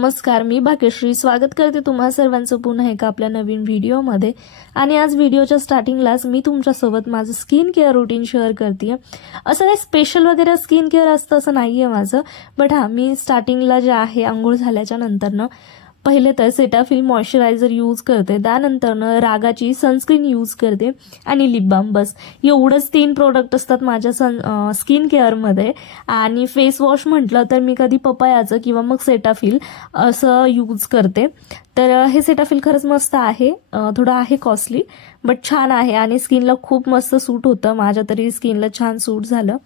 नमस्कार, मी भाग्यश्री स्वागत करते तुम्हा सर्वांचं पुन्हा एका आपल्या नवीन व्हिडिओमध्ये। आणि आज व्हिडिओच्या स्टार्टिंगलाच मी तुमच्यासोबत माझं स्किन केअर रूटीन शेअर करते। असं काही स्पेशल वगैरे स्किन केअर असतं असं नाहीये माझं, बट मी स्टार्टिंगला जे आहे अंघोळ झाल्याच्या नंतर पहिले तर सेटाफिल मॉइश्चरायझर यूज करते, त्यानंतर रागाची सनस्क्रीन यूज करते आणि लिप बाम। बस एवढंच 3 प्रोडक्ट असतात माझ्या स्किन केअरमध्ये। आणि फेस वॉश म्हटलं तर मी कधी पपायाचं किंवा मग सेटाफिल असं यूज करते। तर हे सेटाफिल खरंच मस्त आहे, थोडं आहे कॉस्टली बट छान आहे आणि स्किनला खूप मस्त सूट होतं। माझ्या तरी स्किनला छान सूट झालं।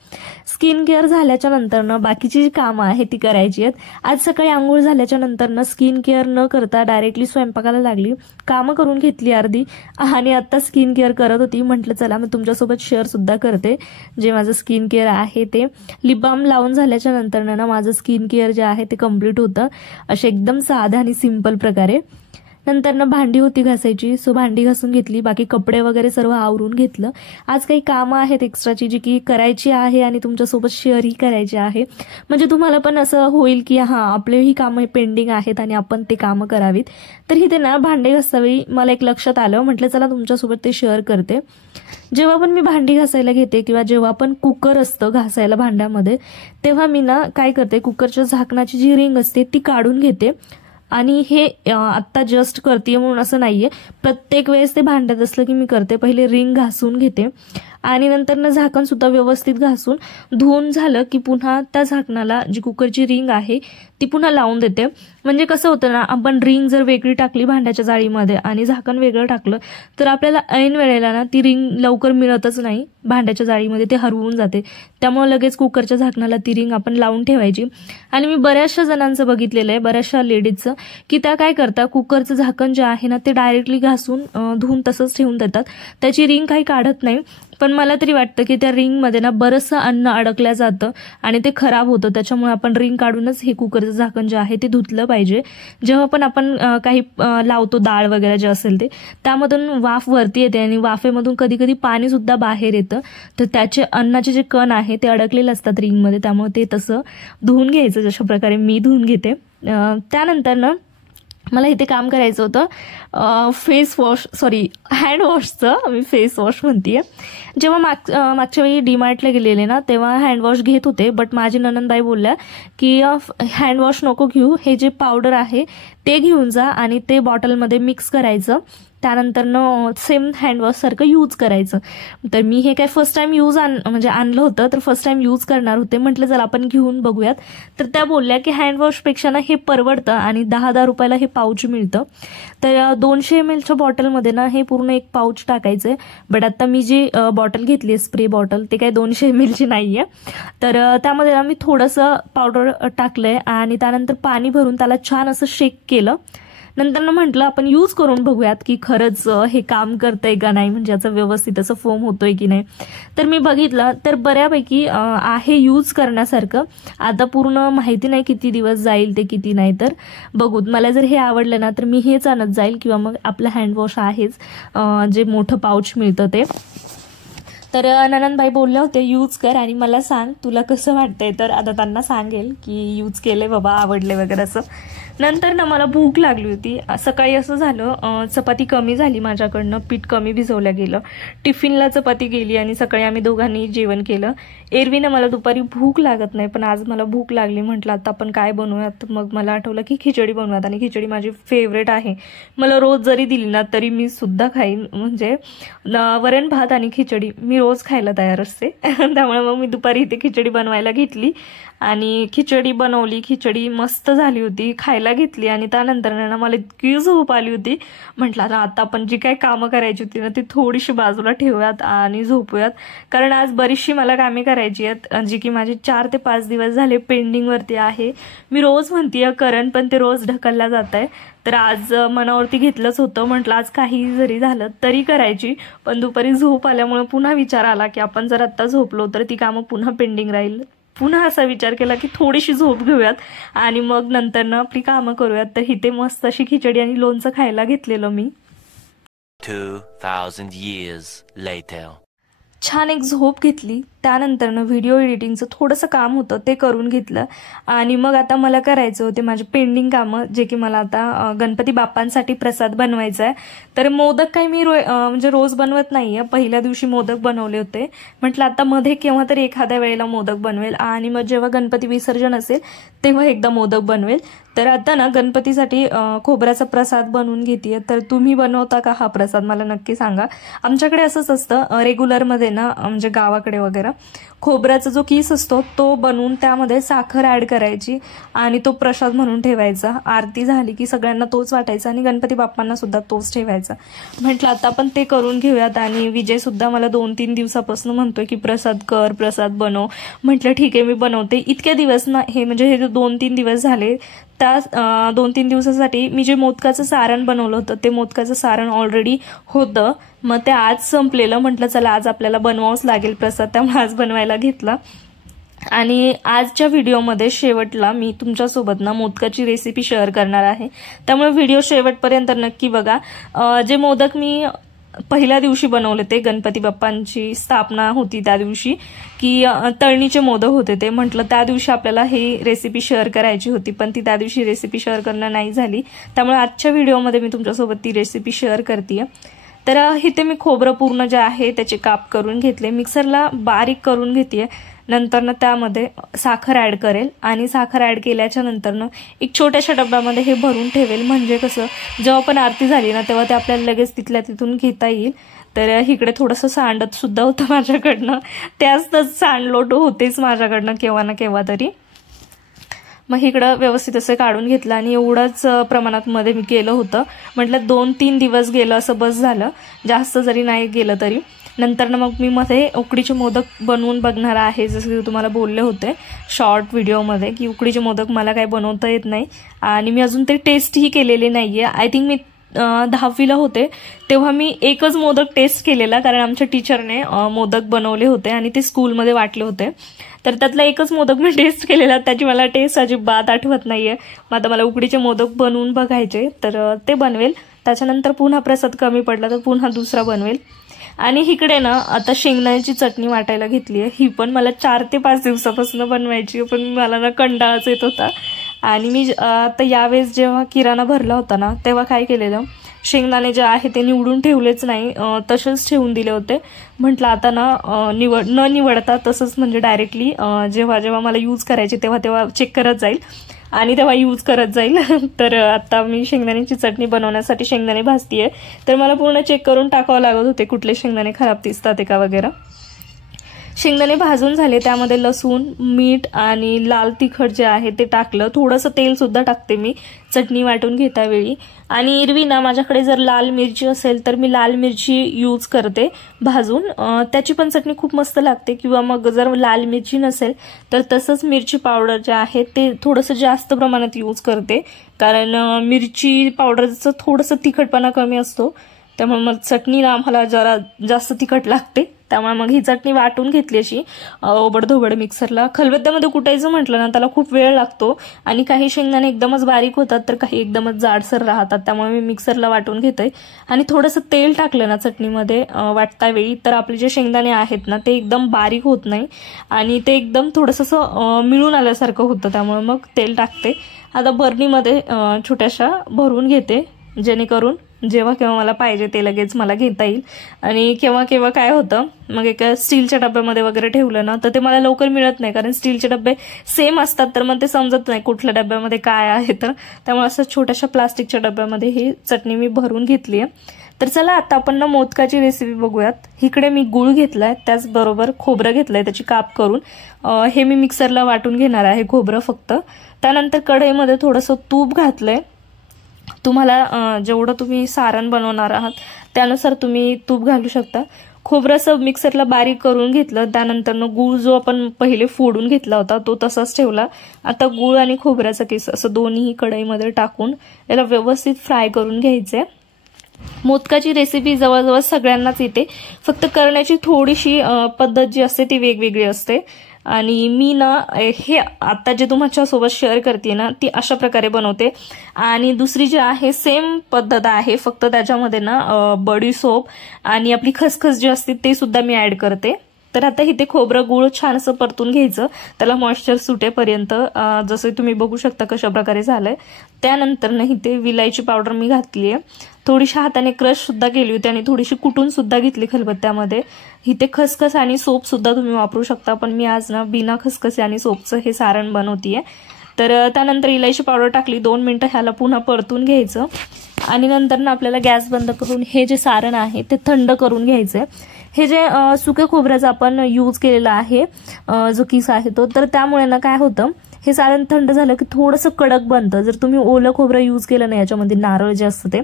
स्किन केअर झाल्याच्या नंतर बाकीची जी कामं आहेत ती करायची आहेत। आज सकाळी आंघोळ झाल्याच्या नंतर स्किन केअर न करता डायरेक्टली स्वयंपाकाला लागली, कामं करून घेतली अर्धी आणि आता स्किन केअर करत होती। म्हटलं चला मी तुमच्यासोबत शेअर सुद्धा करते जे माझं स्किन केअर आहे ते। लिप बाम लावून झाल्याच्या नंतर माझं स्किन केअर जे आहे ते कम्प्लीट होतं असे एकदम साध्या आणि सिंपल प्रकारे। नंतर भांडी होती घासायची, सो भांडी घासून घेतली, बाकी कपडे वगैरे सर्व आवरून घेतलं। आज काही कामं आहेत एक्स्ट्राची जी की करायची आहे आणि तुमच्यासोबत शेअरही करायची आहे, म्हणजे तुम्हाला पण असं होईल की आपलेही कामं पेंडिंग आहेत आणि आपण ते कामं करावीत। तर इथे भांडे घासावी मला एक लक्षात आलं, म्हटलं चला तुमच्यासोबत ते शेअर करते। जेव्हा पण मी भांडी घासायला घेते किंवा जेव्हा पण कुकर असतं घासायला भांड्यामध्ये, तेव्हा मी काय करते, कुकरच्या झाकणाची जी रिंग असते ती काढून घेते। आणि हे आत्ता जस्ट करते म्हणून असं नाहीये, प्रत्येक वेळेस ते भांड्यात असलं की मी करते, पहिले रिंग घासून घेते आणि नंतर झाकण सुद्धा व्यवस्थित घासून धुवून झालं की पुन्हा त्या झाकणाला जी कुकरची रिंग आहे ती पुन्हा लावून देते। म्हणजे कसं होतं आपण रिंग जर वेगळी टाकली भांड्याच्या जाळीमध्ये आणि झाकण वेगळं टाकलं तर आपल्याला ऐन वेळेला ती रिंग लवकर मिळतच नाही, भांड्याच्या जाळीमध्ये ते हरवून जाते। त्यामुळे लगेच कुकरच्या झाकणाला ती रिंग आपण लावून ठेवायची। आणि मी बऱ्याचशा जणांचं बघितलेलं आहे, बऱ्याचशा लेडीजचं, की त्या काय करतात, कुकरचं झाकण जे आहे ते डायरेक्टली घासून धुवून तसंच ठेवून देतात, त्याची रिंग काही काढत नाही। पण मला तरी वाटतं की त्या रिंगमध्ये बरंचसं अन्न अडकलं जातं आणि ते खराब होतं, त्याच्यामुळे आपण रिंग काढूनच हे कुकरचं झाकण जे आहे ते धुतलं पाहिजे। जेव्हा पण आपण काही लावतो डाळ वगैरे जे असेल ते, त्यामधून वाफ वरती येते आणि वाफेमधून कधी कधी पाणी सुद्धा बाहेर येतं, तर त्याचे अन्नाचे जे कण आहे ते अडकलेले असतात रिंगमध्ये, त्यामुळे ते तसं धुवून घ्यायचं जशा प्रकारे मी धुवून घेते। त्यानंतर मला इथे काम करायचं होतं फेस वॉश, हँड वॉशचं, मी फेस वॉश म्हणतेय। जेव्हा मागच्या वेळी डीमार्टला गेलेले तेव्हा हँड वॉश घेत होते, बट माझी ननंदबाई बोलल्या की हँड वॉश नको घेऊ, हे जे पावडर आहे ते घेऊन जा आणि ते बॉटलमध्ये मिक्स करायचं, त्यानंतर सेम हँडवॉश सारखं यूज करायचं। तर मी हे काय फर्स्ट टाइम आणलं होतं, तर फर्स्ट टाइम यूज करणार होते, म्हटलं जर आपण घेऊन बघूयात। तर त्या बोलल्या की हँडवॉशपेक्षा हे परवडतं आणि 10-10 रुपयाला हे पाऊच मिळतं। तर 200 ml बॉटलमध्ये हे पूर्ण एक पाऊच टाकायचंय, बट आता मी जी बॉटल घेतली स्प्रे बॉटल ते काही 200 ml नाहीये। तर त्यामध्ये मी थोडंसं पावडर टाकलंय आणि त्यानंतर पाणी भरून त्याला छान असं शेक केलं। नंतर म्हटलं आपण यूज करून बघूयात की खरंच हे काम करतंय का नाही, म्हणजे याचं व्यवस्थित असं फोम होतोय की नाही। तर मी बघितलं तर बऱ्यापैकी आहे यूज करण्यासारखं। आता पूर्ण माहिती नाही किती दिवस जाईल ते किती नाही, तर बघूत। मला जर हे आवडलं तर मी हेच आणत जाईल किंवा मग आपलं हँडवॉश आहेच जे मोठं पाऊच मिळतं ते। तर ननंदबाई बोलले होते यूज कर आणि मला सांग तुला कसं वाटतंय, तर आता त्यांना सांगेल की यूज केले बाबा, आवडले वगैरे असं। नंतर मला भूक लागली होती, सकाळी असं झालं चपाती कमी झाली माझ्याकडनं, पीठ कमी भिजवलं गेलं, टिफिनला चपाती गेली आणि सकाळी आम्ही दोघांनी जेवण केलं। एरवीनं मला दुपारी भूक लागत नाही, पण आज मला भूक लागली, म्हटलं आता आपण काय बनवूयात। मग मला आठवलं की खिचडी बनवूयात आणि खिचडी माझी फेवरेट आहे, मला रोज जरी दिली तरी मी सुद्धा खाईन, म्हणजे वरण भात आणि खिचडी मी रोज खायला तयार असते। त्यामुळे मग मी दुपारी इथे खिचडी बनवायला घेतली आणि खिचडी बनवली, खिचडी मस्त झाली होती, खायला घेतली आणि त्यानंतर मला इतकी झोप आली होती, म्हटलं आता आपण जी काही कामं करायची होती ती थोडीशी बाजूला ठेवूयात आणि झोपूयात, कारण आज बरीचशी मला कामे करायची आहेत जी की माझे 4 ते 5 दिवस झाले पेंडिंग वरती आहे। मी रोज म्हणतीये करण, पण ते रोज ढकलला जात आहे। तर आज मनावरती घेतलंच होतं, म्हटलं आज काही जरी झालं तरी करायची, पण दुपारी झोप आल्यामुळे पुन्हा विचार आला की आपण जर आता झोपलो तर ती कामं पुन्हा पेंडिंग राहील। पुन्हा असा विचार केला की थोडीशी झोप घेऊयात आणि मग नंतर आपली कामं करूयात। तर इथे मस्त अशी खिचडी आणि लोणचं खायला घेतलेलं मी। 2000 years later. छान एक झोप घेतली. त्यानंतर व्हिडिओ एडिटिंगचं थोडंसं काम होतं ते करून घेतलं आणि मग आता मला करायचं होते माझे पेंडिंग कामं, जे की मला आता गणपती बाप्पांसाठी प्रसाद बनवायचा आहे. तर मोदक काही मी म्हणजे रोज बनवत नाहीये. पहिल्या दिवशी मोदक बनवले होते, म्हटलं आता मध्ये केव्हा तरी एखाद्या वेळेला मोदक बनवेल आणि मग जेव्हा गणपती विसर्जन असेल तेव्हा एकदा मोदक बनवेल. तर आता ना गणपतीसाठी खोबऱ्याचा प्रसाद बनवून घेतेय. तर तुम्ही बनवता का हा प्रसाद मला नक्की सांगा. आमच्याकडे असंच असतं रेग्युलरमध्ये ना, म्हणजे गावाकडे वगैरे खोबऱ्याचा जो किस असतो तो बनवून त्यामध्ये साखर ऍड करायची आणि तो प्रसाद म्हणून ठेवायचा. आरती झाली की सगळ्यांना तोच वाटायचा आणि गणपती बाप्पांना सुद्धा तोच ठेवायचा. म्हटलं आता आपण ते करून घेऊयात. आणि विजय सुद्धा मला 2-3 दिवसापासून म्हणतोय की प्रसाद कर, प्रसाद बनव. म्हटलं ठीक आहे मी बनवते. इतके दिवस ना हे म्हणजे हे 2-3 दिवस झाले, त्या 2-3 दिवसासाठी मी जे मोदकाचं सारण बनवलं होतं ते मोदकाचं सारण ऑलरेडी होतं. मग ते आज संपलेलं. म्हटलं चला आज आपल्याला बनवावंच लागेल प्रसाद, त्यामुळे आज बनवायला घेतला. आणि आजच्या व्हिडिओमध्ये शेवटला मी तुमच्यासोबत ना मोदकाची रेसिपी शेअर करणार आहे, त्यामुळे व्हिडिओ शेवटपर्यंत नक्की बघा. जे मोदक मी पहिल्या दिवशी बनवले ते गणपती बाप्पांची स्थापना होती त्या दिवशी, की तळणीचे मोदक होते ते. म्हटलं त्या दिवशी आपल्याला ही रेसिपी शेअर करायची होती, पण ती त्या दिवशी रेसिपी शेअर करणं नाही झाली. त्यामुळे आजच्या व्हिडिओमध्ये मी तुमच्यासोबत ती रेसिपी शेअर करतेय. तर इथे मी खोबरं पूर्ण जे आहे त्याचे काप करून घेतले, मिक्सरला बारीक करून घेतेय. नंतर त्यामध्ये साखर ऍड करेल आणि साखर ऍड केल्याच्या नंतर एक छोट्याशा डब्यामध्ये हे भरून ठेवेल. म्हणजे कसं जेव्हा पण आरती झाली ना तेव्हा ते आपल्याला लगेच तिथल्या तिथून घेता येईल. तर इकडे थोडंसं सांडत सुद्धा होतं माझ्याकडनं, त्याच सांडलोट होतेच माझ्याकडनं केव्हा ना केव्हा तरी. मग इकडं व्यवस्थित असं काढून घेतलं आणि एवढंच प्रमाणात मध्ये मी केलं होतं. म्हटलं 2-3 दिवस गेलं असं बस झालं, जास्त जरी नाही गेलं तरी. नंतर मग मी मध्ये उकडीचे मोदक बनवून बघणार आहे, जसं की तुम्हाला बोलले होते शॉर्ट व्हिडिओमध्ये की उकडीचे मोदक मला काही बनवता येत नाही आणि मी अजून ते टेस्टही केलेले नाहीये. आय थिंक मी 10वीला होते तेव्हा मी एकच मोदक टेस्ट केलेला, कारण आमच्या टीचरने मोदक बनवले होते आणि ते स्कूलमध्ये वाटले होते. तर त्यातला एकच मोदक मी टेस्ट केलेला, त्याची मला टेस्ट अजिबात आठवत नाहीये. मग आता मला उकडीचे मोदक बनवून बघायचे, तर ते बनवेल. त्याच्यानंतर पुन्हा प्रसाद कमी पडला तर पुन्हा दुसरा बनवेल. आणि इकडे ना आता शेंगदाण्याची चटणी वाटायला घेतली आहे. ही पण मला 4 ते 5 दिवसापासून बनवायची, पण मला ना कंटाळाच येत होता. आणि मी आता यावेळेस जेव्हा किराणा भरला होता ना तेव्हा काय केलेलं, शेंगदाणे जे आहे ते निवडून ठेवलेच नाही, तसेच ठेवून दिले होते. म्हटलं आता ना न निवडता तसंच म्हणजे डायरेक्टली जेव्हा जेव्हा मला यूज करायचे तेव्हा तेव्हा चेक करत जाईल आणि तेव्हा यूज करत जाईल. तर आता मी शेंगदाण्याची चटणी बनवण्यासाठी शेंगदाणे भाजतीये. तर मला पूर्ण चेक करून टाकावं लागत होते कुठले शेंगदाणे खराब दिसतात का वगैरे. शेंगदाणे भाजून झाले, त्यामध्ये लसूण, मीठ आणि लाल तिखट जे आहे ते टाकलं. थोडंसं तेल सुद्धा टाकते मी चटणी वाटून घेता वेळी. आणि एरवी ना माझ्याकडे जर लाल मिरची असेल तर मी लाल मिरची यूज करते भाजून, त्याची पण चटणी खूप मस्त लागते. किंवा मग जर लाल मिरची नसेल तर तसंच मिरची पावडर जे आहे ते थोडंसं जास्त प्रमाणात यूज करते, कारण मिरची पावडरचं थोडंसं तिखटपणा कमी असतो, त्यामुळे मग चटणीला आम्हाला जरा जास्त तिखट लागते. त्यामुळे मग ही चटणी वाटून घेतली अशी ओबडधोबड मिक्सरला. खलबत्त्यामध्ये कुटायचं म्हटलं ना त्याला खूप वेळ लागतो आणि काही शेंगदाणे एकदमच बारीक होतात तर काही एकदमच जाडसर राहतात, त्यामुळे मी मिक्सरला वाटून घेते. आणि थोडंसं तेल टाकलं ना चटणीमध्ये वाटता वेळी तर आपले जे शेंगदाणे आहेत ना ते एकदम बारीक होत नाही आणि ते एकदम थोडंसं मिळून आल्यासारखं होतं, त्यामुळे मग तेल टाकते. आता बर्नीमध्ये छोट्याशा भरून घेते, जेणेकरून जेव्हा केव्हा मला पाहिजे ते लगेच मला घेता येईल. आणि केव्हा केव्हा काय होतं, मग एका स्टीलच्या डब्यामध्ये वगैरे ठेवलं ना तर ते मला लवकर मिळत नाही, कारण स्टीलचे डबे सेम असतात तर मग ते समजत नाही कुठल्या डब्यामध्ये काय आहे. तर त्यामुळे असं छोट्याशा प्लास्टिकच्या डब्यामध्ये ही चटणी मी भरून घेतली आहे. तर चला आता आपण ना मोदकाची रेसिपी बघूयात. इकडे मी गूळ घेतलाय, त्याचबरोबर खोबरं घेतलंय त्याची काप करून. हे मी मिक्सरला वाटून घेणार आहे खोबरं फक्त. त्यानंतर कढईमध्ये थोडंसं तूप घातलंय. तुम्हाला जेवढं तुम्ही सारण बनवणार आहात त्यानुसार तुम्ही तूप घालू शकता. खोबरं असं मिक्सरला बारीक करून घेतलं. त्यानंतर गूळ जो आपण पहिले फोडून घेतला होता तो तसाच ठेवला. आता गूळ आणि खोबऱ्याचा किस असं दोन्ही कढईमध्ये टाकून याला व्यवस्थित फ्राय करून घ्यायचंय. मोदकाची रेसिपी जवळजवळ सगळ्यांनाच येते, फक्त करण्याची थोडीशी पद्धत जी असते ती वेगवेगळी असते. आणि मी ना हे आता जे तुमच्यासोबत शेअर करते ना ती अशा प्रकारे बनवते। आणि दुसरी जी आहे सेम पद्धत आहे, फक्त त्याच्यामध्ये ना बडी सोप आणि आपली खसखस जी असते ते सुद्धा मी ऍड करते। तर आता इथे खोबरं गूळ छान असं परतून घ्यायचं त्याला मॉइश्चर सुटेपर्यंत, जसं तुम्ही बघू शकता कशा प्रकारे झालंय। त्यानंतर ना इथे विलायची पावडर मी घातली आहे, थोडीशी हाताने क्रश सुद्धा केली होती आणि थोडीशी कुटून सुद्धा घेतली खलबत्त्यामध्ये। इथे खसखस आणि सोप सुद्धा तुम्ही वापरू शकता, पण मी आज ना बिना खसखस आणि सोपचं हे सारण बनवतीये। तर त्यानंतर इलायची पावडर टाकली, 2 मिनिटं ह्याला पुन्हा परतून घ्यायचं आणि नंतर ना आपल्याला गॅस बंद करून हे जे सारण आहे ते थंड करून घ्यायचंय। हे जे सुक्या खोबऱ्याचा आपण यूज केलेला आहे जो किस आहे तो, तर त्यामुळे ना काय होतं हे सारण थंड झालं की थोडंसं कडक बनतं। जर तुम्ही ओलं खोबरं यूज केलं नाही याच्यामध्ये नारळ जे असतं ते,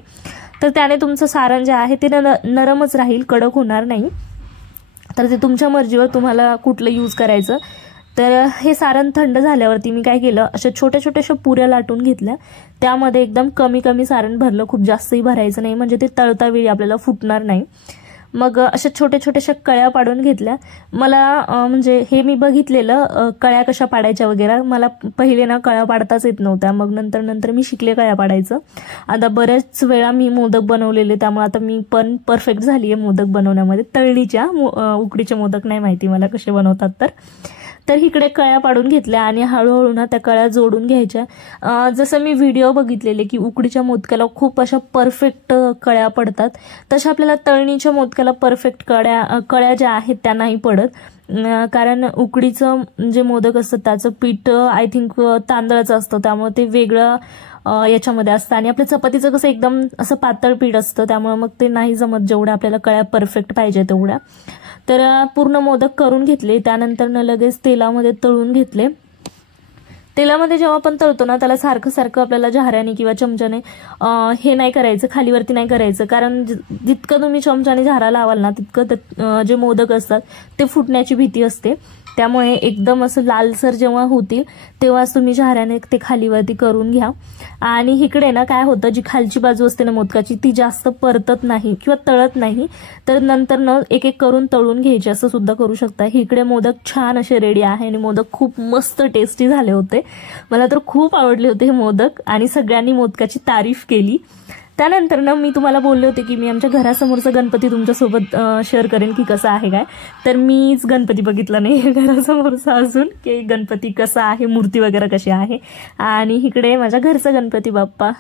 तर त्याने तुमचं सारण जे आहे ते नरमच राहील, कडक होणार नाही। तर ते तुमच्या मर्जीवर तुम्हाला कुठलं यूज करायचं। तर हे सारण थंड झाल्यावरती मी काय केलं, अशा छोट्या छोट्याशा पुऱ्या लाटून घेतल्या, त्यामध्ये एकदम कमी कमी सारण भरलं, खूप जास्तही भरायचं नाही म्हणजे ते तळता वेळी आपल्याला फुटणार नाही। मग अशा छोट्या छोट्याशा कळ्या पाडून घेतल्या। मला म्हणजे हे मी बघितलेलं कळ्या कशा पाडायच्या वगैरे, मला पहिले ना कळ्या पाडताच येत नव्हत्या, मग नंतर मी शिकले कळ्या पाडायचं। आता बऱ्याच वेळा मी मोदक बनवलेले, त्यामुळे आता मी पण परफेक्ट झाली आहे मोदक बनवण्यामध्ये। तळणीच्या उकडीचे मोदक नाही माहिती मला कसे बनवतात। तर इकडे कळ्या पाडून घेतल्या आणि हळूहळू ना त्या कळ्या जोडून घ्यायच्या। जसं मी व्हिडिओ बघितलेले की उकडीच्या मोदकाला खूप अशा परफेक्ट कळ्या पडतात, तशा आपल्याला तळणीच्या मोदकाला परफेक्ट कळ्या ज्या आहेत त्या नाही पडत, कारण उकडीचं जे मोदक असतं त्याचं पीठ आय थिंक तांदळाचं असतं, त्यामुळे ते वेगळं याच्यामध्ये असतं आणि आपल्या चपातीचं कसं एकदम असं पातळ पीठ असतं, त्यामुळे मग ते नाही जमत जेवढ्या आपल्याला कळ्या परफेक्ट पाहिजे तेवढ्या। तर पूर्ण मोदक करून घेतले, त्यानंतर न लगेच तेलामध्ये तळून घेतले। तेलामध्ये जेव्हा आपण तळतो ना त्याला सारखं सारखं आपल्याला झाऱ्याने किंवा चमच्याने हे नाही करायचं, खालीवरती नाही करायचं, कारण जितकं तुम्ही चमच्याने झारा लावाल ना तितकं जे मोदक असतात ते फुटण्याची भीती असते। त्यामुळे एकदम असं लालसर जेव्हा होतील तेव्हाच तुम्ही झाऱ्याने ते खालीवरती करून घ्या। आणि इकडे ना काय होतं, जी खालची बाजू असते ना मोदकाची ती जास्त परतत नाही किंवा तळत नाही, तर नंतर न एक एक करून तळून घ्यायचे, असं सुद्धा करू शकता। इकडे मोदक छान असे रेडी आहे आणि मोदक खूप मस्त टेस्टी झाले होते, मला तर खूप आवडले होते हे मोदक आणि सगळ्यांनी मोदकाची तारीफ केली। त्यानंतर ना मी तुम्हाला बोलले होते की मी आमच्या घरासमोरचा गणपती तुमच्यासोबत शेअर करेन की कसा आहे काय, तर मीच गणपती बघितला नाही घरासमोरचा अजून की गणपती कसा आहे, मूर्ती वगैरे कशी आहे। आणि इकडे माझ्या घरचा गणपती बाप्पा।